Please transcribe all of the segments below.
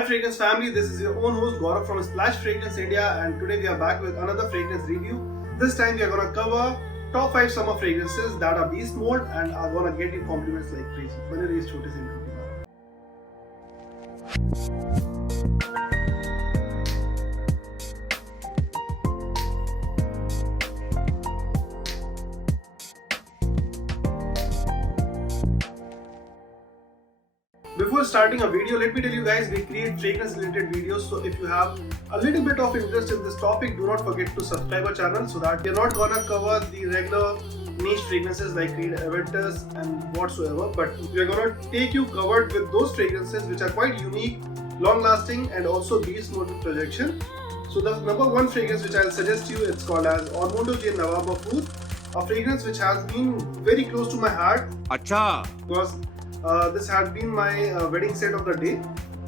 Hi Fragrance family, this is your own host Gaurav from Splash Fragrance India, and today we are back with another fragrance review. This time we are gonna cover top 5 summer fragrances that are beast mode and are gonna get you compliments like crazy. बने रहिए इस छोटे से interview के बाद। Before starting a video, let me tell you guys, we create fragrance related videos, so if you have a little bit of interest in this topic, do not forget to subscribe our channel so that we are not gonna cover the regular niche fragrances like Creed Aventus and whatsoever, but we are gonna take you covered with those fragrances which are quite unique, long lasting and also beast mode in projection. So the number one fragrance which I'll suggest you, it's called as Ormonde Jayne Nawab, a fragrance which has been very close to my heart. Acha. Because this had been my wedding scent of the day.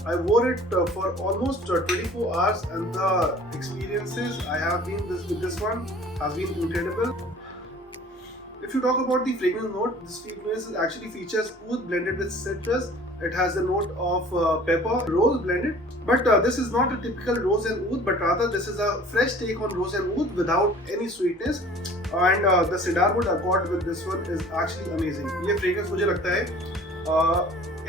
I wore it for almost 24 hours and the experiences I have been with this one has been incredible. If you talk about the fragrance note, this fragrance actually features oud blended with citrus. It has the note of pepper, rose blended. But this is not a typical rose and oud, but rather this is a fresh take on rose and oud without any sweetness. And the cedar wood accord with this one is actually amazing. ये fragrance मुझे लगता है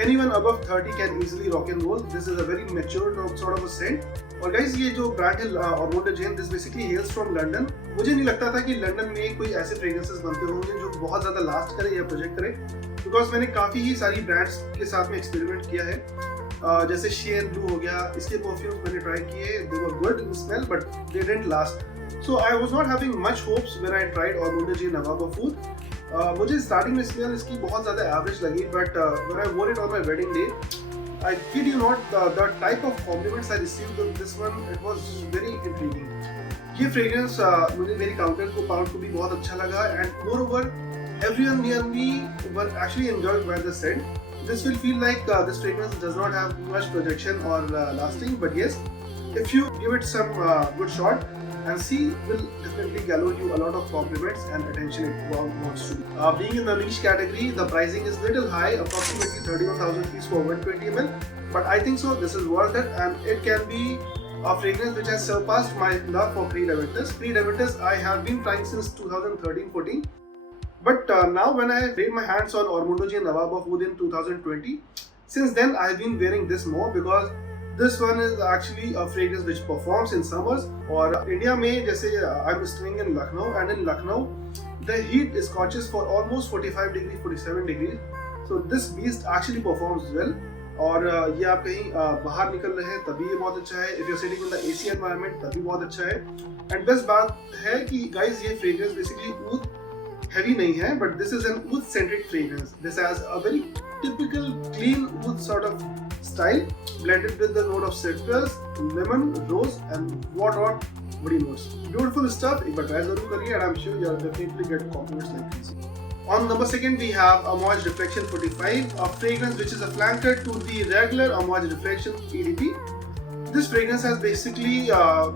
anyone above 30 can easily rock and roll. This is a very mature sort of a scent. और guys, ये जो brand है Ormonde Jayne, this basically hails from London. मुझे नहीं लगता था कि लंदन में कोई ऐसे fragrances बनते होंगे जो बहुत ज़्यादा लास्ट करे या प्रोजेक्ट करे, बिकॉज मैंने काफ़ी ही सारी ब्रांड्स के साथ में एक्सपेरिमेंट किया है. जैसे शेयर ब्लू हो गया, इसके परफ्यूम्स मैंने ट्राई किए, they were good in smell but they didn't last. So I was not having much hopes when I tried Ormonde Jayne Nawab. मुझे स्टार्टिंग में स्मेल इसकी बहुत ज़्यादा एवरेज लगी, but when I wore it on my wedding day, I kid you not, the type of compliments I received with this one, it was very intriguing. ये fragrance मुझे मेरी counter को pound को भी बहुत अच्छा लगा, and moreover everyone near me were actually enjoyed by the scent. This will feel like this fragrance does not have much projection or lasting, but yes, if you give it some good shot and see, will definitely gallow you a lot of compliments and attention it wants to. Being in the niche category, the pricing is little high, approximately 31,000 rupees for 120 ml, but I think so this is worth it, and it can be a fragrance which has surpassed my love for Creed Aventus. Creed Aventus I have been trying since 2013-14, but now when I laid my hands on Ormonde Jayne Nawab in 2020, since then I have been wearing this more because this one is actually a fragrance which performs in summers. और India में जैसे I'm staying in Lucknow, and in Lucknow the heat is scorches for almost 45 degrees, 47 degrees. So this beast actually performs well. और ये आप कहीं बाहर निकल रहे हैं तभी ये बहुत अच्छा है. If you're sitting in the AC environment तभी बहुत अच्छा है. And best बात है कि guys, ये fragrance basically oud heavy नहीं है, but this is an oud centric fragrance. This has a very typical clean oud sort of style blended with the note of citrus, lemon, rose and what woody notes. Beautiful stuff. एक बार try जरूर करिए, and I'm sure you'll definitely get compliments like this. On number 2 we have Amouage Reflection 45, a fragrance which is a flanker to the regular Amouage Reflection EDP. This fragrance has basically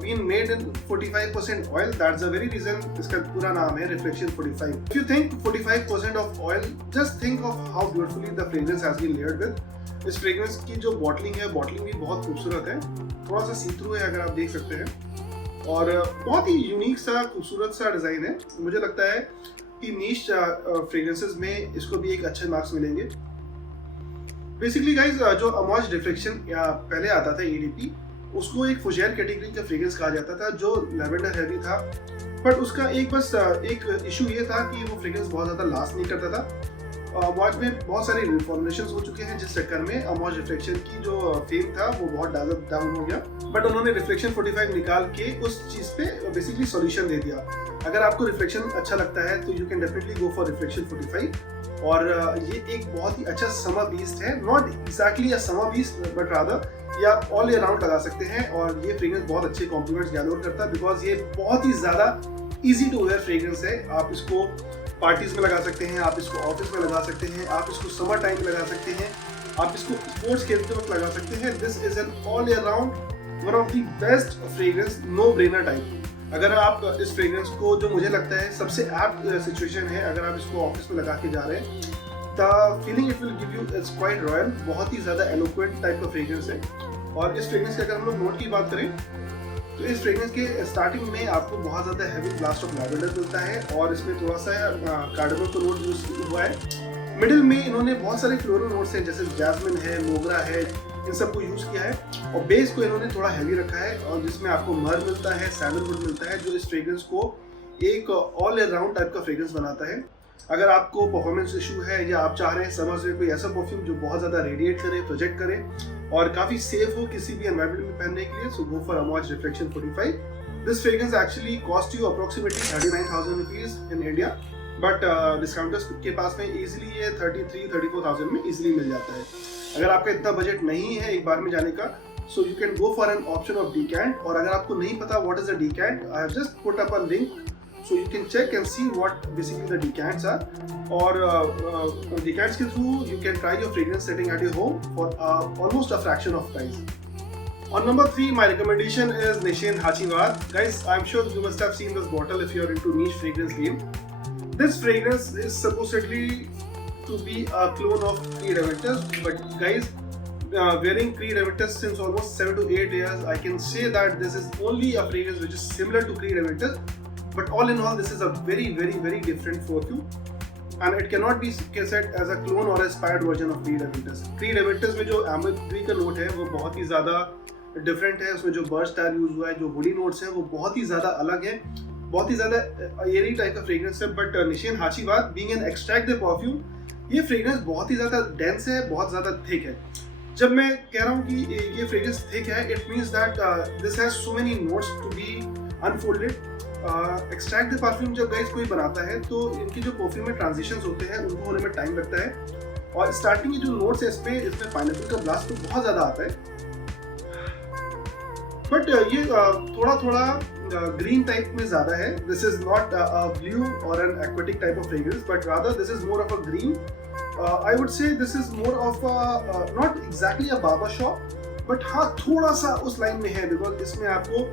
been made in 45% oil. That's the very reason इसका पूरा नाम है Reflection 45. If you think 45% of oil, just think of how beautifully the fragrance has been layered with. इस fragrance की जो bottling है, bottling भी बहुत खूबसूरत है, थोड़ा सा सी थ्रू है अगर आप देख सकते हैं, और बहुत ही यूनिक सा खूबसूरत सा डिज़ाइन है. मुझे लगता है कि नीश फ्रेग्रेंसेस में इसको भी एक अच्छे मार्क्स मिलेंगे. बेसिकली गाइज, जो अमॉज रिफ्लेक्शन पहले आता था EDP, उसको एक फुजियर कैटेगरी का फ्रेग्रेंस कहा जाता था जो लेवेंडर हैवी था, बट उसका एक इशू ये था कि वो फ्रेग्रेंस बहुत ज़्यादा लास्ट नहीं करता था. अमॉज में बहुत सारे रिफॉर्मुलेशंस हो चुके हैं, जिस चक्कर में अमॉज रिफ्लेक्शन की जो फेम था वो बहुत डाउन हो गया, बट उन्होंने रिफ्लेक्शन 45 निकाल के उस चीज़ पे बेसिकली सॉल्यूशन दे दिया. अगर आपको रिफ्लेक्शन अच्छा लगता है तो you can definitely go for reflection 45. और ये एक बहुत ही अच्छा समर बीस्ट है, not exactly a summer beast but rather ये आप ऑल ईयर राउंड लगा सकते हैं. और ये फ्रेग्रेंस बहुत अच्छे कॉम्प्लीमेंट्स गैदर करता है, बिकॉज ये बहुत ही ज़्यादा ईजी टू वेयर फ्रेग्रेंस है. आप इसको पार्टीज में लगा सकते हैं, आप इसको ऑफिस में लगा सकते हैं, आप इसको समर टाइम में लगा सकते हैं, आप इसको स्पोर्ट्स खेलते वक्त लगा सकते हैं. This is an all year round one of the best fragrance, no brainer type. अगर आप इस फ्रेग्रेंस को, जो मुझे लगता है सबसे एप्ट सिचुएशन है, अगर आप इसको ऑफिस में लगा के जा रहे हैं, the feeling it will give you is quite royal. बहुत ही ज़्यादा एलोक्वेंट टाइप का फ्रेग्रेंस है. और इस फ्रेग्रेंस की अगर हम लोग नोट की बात करें तो इस फ्रेग्रेंस के स्टार्टिंग में आपको बहुत ज़्यादा हैवी ब्लास्ट ऑफ लैवेंडर मिलता है और इसमें थोड़ा सा कार्डेमम का नोट यूज हुआ है। मिडिल में इन्होंने बहुत सारे फ्लोरल नोट्स हैं जैसे जैस्मिन है, मोगरा है, इन सबको यूज किया है और बेस को इन्होंने थोड़ा हैवी रखा है और जिसमें आपको मर मिलता है, सैंडलवुड मिलता है, जो इस फ्रेग्रेंस को एक ऑल अराउंड टाइप का फ्रेग्रेंस बनाता है। अगर आपको परफॉर्मेंस इशू है या आप चाह रहे हैं समर्स में कोई ऐसा परफ्यूम जो बहुत ज़्यादा रेडिएट करे, प्रोजेक्ट करे और काफ़ी सेफ हो किसी भी एनवायरमेंट में पहनने के लिए, so go for Amouage reflection 45। This fragrance actually cost you approximately 39,000 rupees in India, but discounters के पास में इजीली ये 33-34,000 में इजीली मिल जाता है। अगर आपका इतना बजट नहीं है एक बार में जाने का, so you can go for an option of decant. और अगर आपको नहीं पता what is a decant, I have just put up a link so you can check and see what basically the decants are, or decants ke through you can try your fragrance setting at your home for almost a fraction of price. On number 3, my recommendation is Nishane Hacivat. Guys, I'm sure you must have seen this bottle if you're into niche fragrance game. This fragrance is supposedly to be a clone of Creed Aventus, but guys, wearing Creed Aventus since almost 7 to 8 years, I can say that this is only a fragrance which is similar to Creed Aventus. But all in all, this is a very different perfume, and it cannot be said as a clone or inspired version of Creed Aventus. Creed Aventus में जो ambergris का note है वो बहुत ही ज़्यादा different है, उसमें जो बर्ड स्टार यूज हुआ है, जो वुडी नोट्स हैं वो बहुत ही ज़्यादा अलग है, बहुत ही ज़्यादा एयरी टाइप का फ्रेग्रेंस है। But Nishane Hacivat being an extract the perfume, ये फ्रेग्रेंस बहुत ही ज़्यादा डेंस है, बहुत ज़्यादा थिक है। जब मैं कह रहा हूँ कि ये फ्रेग्रेंस थिक है, it means that this has so many notes to be unfolded. Extract the perfume जब गाइस कोई बनाता है तो इनकी जो परफ्यूम में ट्रांजिशंस होते हैं उनको होने में टाइम लगता है और स्टार्टिंग की जो नोट्स है इसमें पाइनएप्पल का ब्लास्ट तो बहुत ज़्यादा आता है, बट ये थोड़ा ग्रीन टाइप में ज़्यादा है। This is not a blue or an aquatic type of fragrance, but rather this is more of a green. I would say this is more of not exactly a barbershop, but हाँ थोड़ा सा उस line में है, because इसमें आपको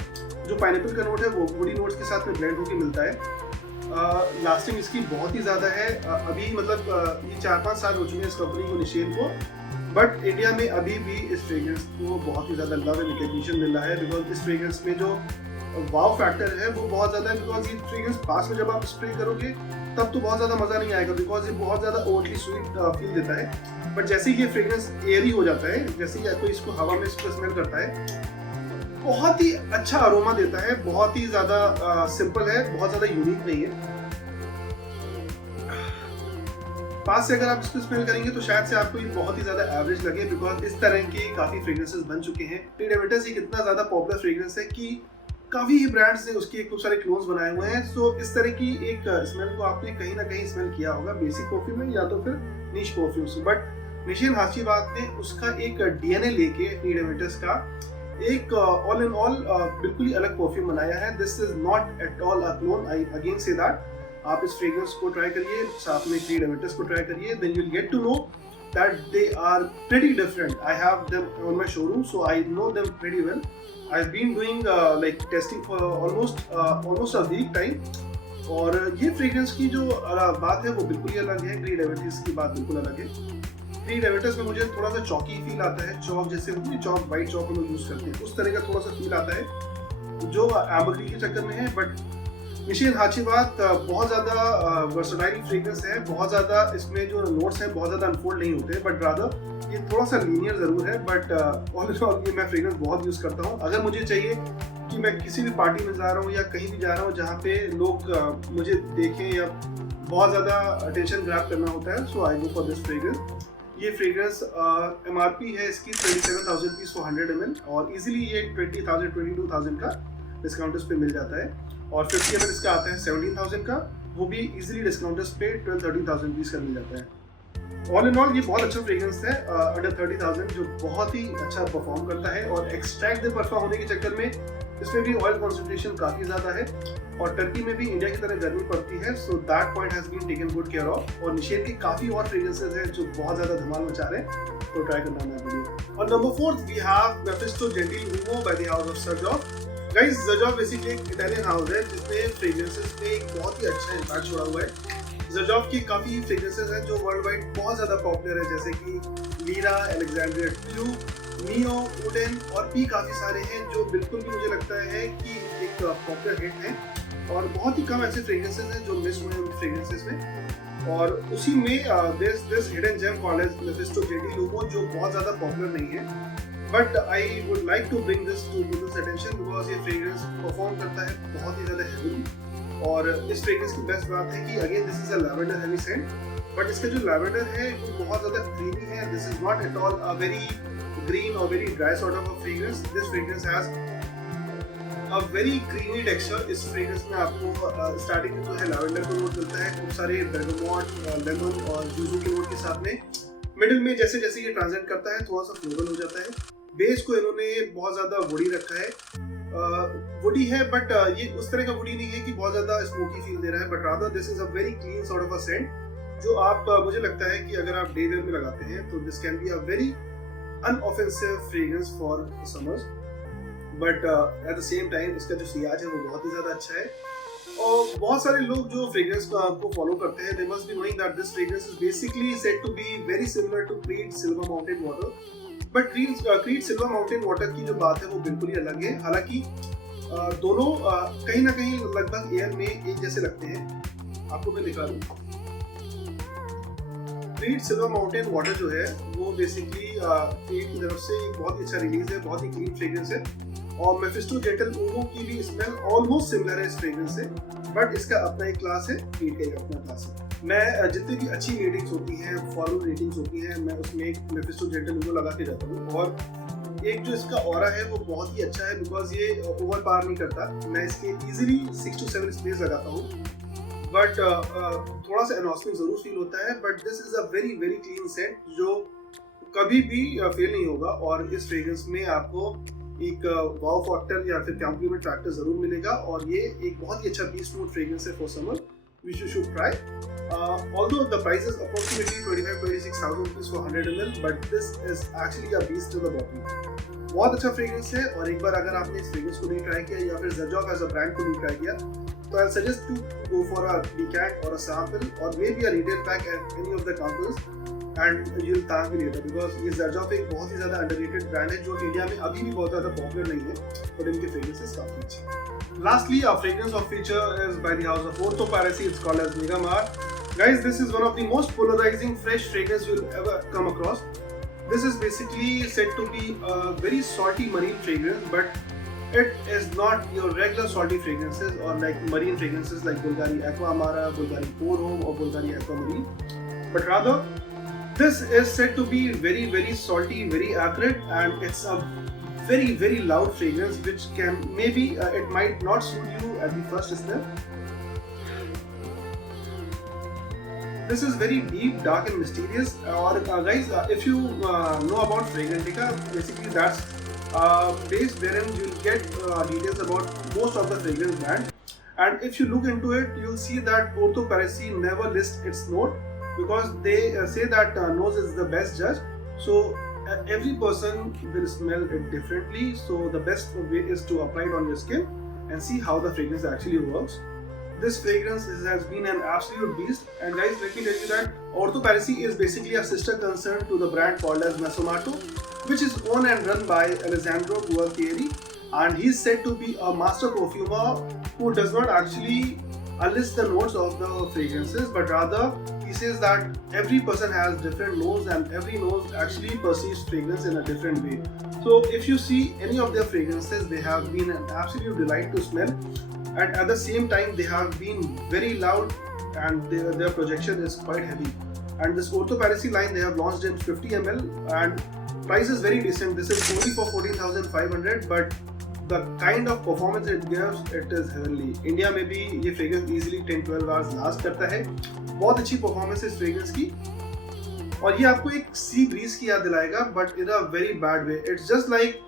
जो pineapple का नोट है वो वुडी नोट्स के साथ में ब्लेंड होकर मिलता है। लास्टिंग इसकी बहुत ही ज़्यादा है। अभी मतलब ये 4-5 साल हो चुके हैं इस कंपनी को, निशेन को, बट इंडिया में अभी भी इस फ्रेग्रेंस को बहुत ही ज़्यादा लव एंड रिकग्निशन मिल रहा है, बिकॉज इस फ्रेग्रेंस में जो वाव फैक्टर है वो बहुत ज़्यादा है। बिकॉज ये फ्रेग्रेंस पास में जब आप स्प्रे करोगे तब तो बहुत ज़्यादा मज़ा नहीं आएगा, बिकॉज ये बहुत ज़्यादा ओवरली स्वीट फील देता है। बट जैसे ही ये फ्रेग्रेंस एयरी हो जाता है, जैसे ही कोई इसको हवा में स्मेल करता है, बहुत ही अच्छा अरोमा देता है, बहुत ही ज़्यादा सिंपल है, बहुत ज़्यादा यूनिक नहीं है। पास से अगर आप इसको स्मेल करेंगे तो शायद से आपको ये बहुत ही ज़्यादा एवरेज लगे, बिकॉज इस तरह के काफ़ी फ्रेग्रेंसेस बन चुके हैं। क्रीड एवेंटस एक इतना ज़्यादा पॉपुलर फ्रेग्रेंस है कि काफ़ी ही ब्रांड्स ने उसके खूब सारे क्लोन्स बनाए हुए हैं। सो इस तरह की एक स्मेल को आपने कहीं ना कहीं स्मेल किया होगा बेसिक परफ्यूम में या तो फिर नीश परफ्यूम से, बट निशेन हाचीवात ने उसका एक डीएनए लेके क्रीड एवेंटस का एक ऑल इन ऑल बिल्कुल ही अलग परफ्यूम बनाया है। This is not at all a clone, I again say that. आप इस फ्रेग्रेंस को ट्राई करिए, साथ में क्रीड एवेंटस को ट्राई करिए, then you will get to know that they are pretty different. I have them on my showroom, so I know them pretty well. I've been doing like testing for almost a week time. और ये fragrance की जो बात है वो बिल्कुल ही अलग है, क्रीड एवेंटस की बात बिल्कुल अलग है। क्रीड एवेंटस में मुझे थोड़ा सा चौकी फील आता है, चौक जैसे होती है, चौक वाइट चौक हम लोग यूज करते हैं, उस तरह का थोड़ा सा फील आता है जो एम्बरग्री के चक्कर में है। बट निशेन हाचीवात बहुत ज़्यादा वर्सेटाइल फ्रेग्रेंस है, बहुत ज़्यादा इसमें जो नोट्स हैं बहुत ज़्यादा अनफोल्ड नहीं होते, बट रादर ये थोड़ा सा लीनियर ज़रूर है। बट ऑल इन ऑल ये मैं फ्रेग्रेंस बहुत यूज़ करता हूँ। अगर मुझे चाहिए कि मैं किसी भी पार्टी में जा रहा हूँ या कहीं भी जा रहा हूँ जहाँ पे लोग मुझे देखें या बहुत ज़्यादा अटेंशन ग्रैब करना होता है, सो आई गो फॉर दिस फ्रेग्रेंस। ये फ्रेग्रेंस MRP है इसकी 27,000 रुपीज़ for 100 ml और इजीली ये 22,000 का डिस्काउंट पे मिल जाता है। और 50 ml इसका आता है 17,000 का, वो भी इजीली डिस्काउंटर्स पे 12-13,000 रुपीज़ का मिल जाता है। ऑल इन ऑल ये बहुत अच्छा फ्रेग्रेंस है अंडर 30,000 जो बहुत ही अच्छा परफॉर्म करता है। और एक्सट्रैक्ट द परफ्यूम होने के चक्कर में इसमें भी ऑयल कॉन्सेंट्रेशन काफ़ी ज़्यादा है और टर्की में भी इंडिया की तरह गर्मी पड़ती है, so that point has been taken good care of. और निशेन के काफ़ी और फ्रेग्रेंसेज हैं जो बहुत ज़्यादा धमाल मचा रहे हैं, तो ट्राई करना है वीडियो। और number 4 we have Mephisto Gentiluomo by the house of Xerjoff। Guys, Xerjoff basically एक इटालियन हाउस है जिसने फ्रेग्रेंसेस पे एक बहुत ही अच्छा इम्पैक्ट छोड़ा हुआ है। Xerjoff की काफ़ी फ्रेग्रेंसेस हैं जो वर्ल्ड वाइड बहुत ज़्यादा पॉपुलर है, जैसे कि मीरा, अलेक्जेंड्रिया ट्यू, नियो, वुडन और भी काफ़ी सारे हैं जो बिल्कुल भी मुझे लगता है कि एक पॉपुलर हिट है, और बहुत ही कम ऐसे फ्रेग्रेंसेज हैं जो मिस हुए हैं उन फ्रेग्रेंसेज में। और उसी में this hidden gem called as Mephisto Gentiluomo, जो बहुत ज़्यादा पॉपुलर नहीं है, but I would like to bring this to people's attention because ये फ्रेग्रेंस परफॉर्म करता है बहुत ही ज़्यादा हेवीली। और इस फ्रेग्रेंस की बेस्ट बात है कि again this is a lavender heavy scent, but इसका जो लैवेंडर है वो बहुत ज़्यादा क्रीमी है। This is not at all a very green or very dry sort of a fragrance. This fragrance has a very creamy texture. इस fragrance में आपको स्टार्टिंग में जो है लैवेंडर का नोट मिलता है, खूब सारे bergamot, लेमन और जूजू के नोट के साथ में। मिडिल में जैसे जैसे ये ट्रांजिट करता है थोड़ा सा फ्लोरल हो जाता है। बेस को इन्होंने बहुत ज़्यादा वुडी रखा है, वुडी है, बट ये उस तरह का वुडी नहीं है कि बहुत ज़्यादा स्मोकी फील दे रहा है, but rather this is a very clean sort of a scent जो आप मुझे लगता है कि अगर आप डे वेयर में लगाते हैं तो this can be a very unoffensive fragrance for summers, but at the same time इसका जो सियाज है वो बहुत ही ज़्यादा अच्छा है। और बहुत सारे लोग जो फ्रेग्रेंस को फॉलो करते हैं, they must be knowing that this fragrance is basically said to be very similar to Creed Silver Mountain Water, but Creed Silver Mountain Water की जो बात है वो बिल्कुल ही अलग है। हालांकि दोनों कहीं ना कहीं लगभग एयर में एक जैसे लगते हैं। आपको मैं दिखा दूँ, क्रीड सिल्वर माउंटेन वाटर जो है वो बेसिकली क्रीड की तरफ से एक बहुत ही अच्छा रिलीज है, बहुत ही क्लीन फ्रेग्रेंस है। और मेफिस्टो जेंटिलुओमो की भी स्मेल ऑलमोस्ट सिमिलर है इस फ्रेग्रेंस से, बट इसका अपना एक क्लास है, क्रीड का एक अपना क्लास है। मैं जितनी भी अच्छी रेटिंग्स होती हैं, फॉलो रेटिंग्स होती हैं, मैं उसमें एक मेफिस्टो जेंटिलुओमो लगा के जाता हूँ। और एक जो इसका ऑरा है वो बहुत ही अच्छा है बिकॉज ये ओवर पार नहीं करता। मैं इसके इजीली 6 to 7 स्पेस लगाता हूँ, बट थोड़ा सा एनॉस्मिक जरूर फील होता है, but this is a very very clean scent जो कभी भी फेल नहीं होगा। और इस फ्रेग्रेंस में आपको एक वाव फैक्टर या फिर कॉम्प्लीमेंट फैक्टर जरूर मिलेगा, और ये एक बहुत ही अच्छा बीस्ट मूड फ्रेग्रेंस है for summer, which you should try. Although the price is approximately 25-26,000 rupees for 100 ml, but this is actually a beast to the bottle. बहुत अच्छा फ्रेग्रेंस है, और एक बार अगर आपने इस फ्रेग्रेंस को नहीं ट्राई किया या फिर Xerjoff एज अ ब्रांड को नहीं ट्राई किया, तो I suggest to go for a decant or a sample or maybe a retail pack at any of the counters, and you'll thank me later because ये Xerjoff एक बहुत ही ज़्यादा underrated brand है जो इंडिया में अभी भी बहुत ज़्यादा पॉपुलर नहीं है, but इनके फ्रेग्रेंसेस काफ़ी अच्छे हैं। Lastly, a fragrance of feature is by the house of Orto Parisi. It's called as Megamare. Guys, this is one of the most polarizing fresh fragrance you'll ever come across. This is basically said to be a very salty marine fragrance, but it is not your regular salty fragrances or like marine fragrances like Bulgari Aqua Amara, Bulgari Parfum or Bulgari Aquamarine. But rather, this is said to be very very salty, very acrid, and it's a very very loud fragrance which can maybe it might not suit you at the first smell. This is very deep, dark and mysterious. Or guys, if you know about Fragrantica, basically that's place wherein you'll get details about most of the fragrance brand, and if you look into it you'll see that Orto Parisi never lists its note because they say that nose is the best judge. So every person will smell it differently, so the best way is to apply it on your skin and see how the fragrance actually works. This fragrance has been an absolute beast, and guys, let me tell you that Orto Parisi is basically a sister concern to the brand called as Mesomato, which is owned and run by Alessandro Gualtieri, and he's said to be a master perfumer who does not actually list the notes of the fragrances, but rather he says that every person has different nose and every nose actually perceives fragrance in a different way. So if you see any of their fragrances, they have been an absolute delight to smell, and at the same time they have been very loud, and their projection is quite heavy. And this Orto Parisi line they have launched in 50 ml, and price is very decent. This is only for 14,500, but the kind of performance it gives, it is heavenly. India में भी ये fragrance easily 10-12 hours last करता है। बहुत अच्छी performance है इस fragrance की, और ये आपको एक sea breeze की याद दिलाएगा, but in a very bad way. It's just like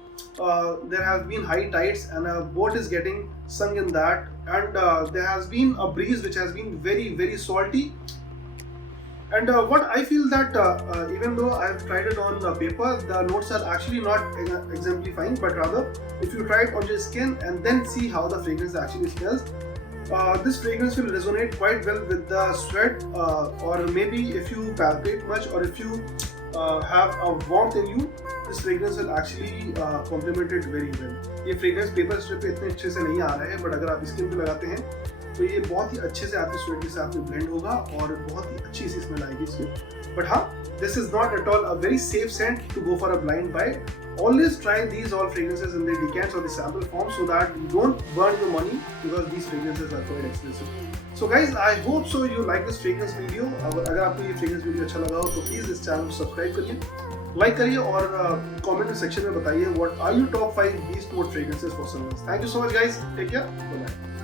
there has been high tides and a boat is getting sunk in that, and there has been a breeze which has been very very salty. And what I feel that even though I have tried it on paper, the notes are actually not exemplifying, but rather if you try it on your skin and then see how the fragrance actually smells, this fragrance will resonate quite well with the sweat, or maybe if you palpate much or if you have a warmth in you, this fragrance will actually complement it very well. ये fragrance paper strip पे इतने अच्छे से नहीं आ रहा है, but अगर आप स्किन पे लगाते हैं तो ये बहुत ही अच्छे से आपकी स्वेट के साथ में blend होगा और बहुत ही अच्छी सी स्मेल आएगी इसकी. But हाँ, this is not at all a very safe scent to go for a blind buy. Always try these all fragrances in the decants or the sample form so that you don't burn your money because these fragrances are quite expensive. So guys, I hope so you like this fragrance video. अगर आपको ये fragrance video अच्छा लगा हो तो please इस channel को subscribe करिए, like करिए और comment section में बताइए what are your top 5 beast mode fragrances for summer. Thank you so much guys. Take care. Bye bye.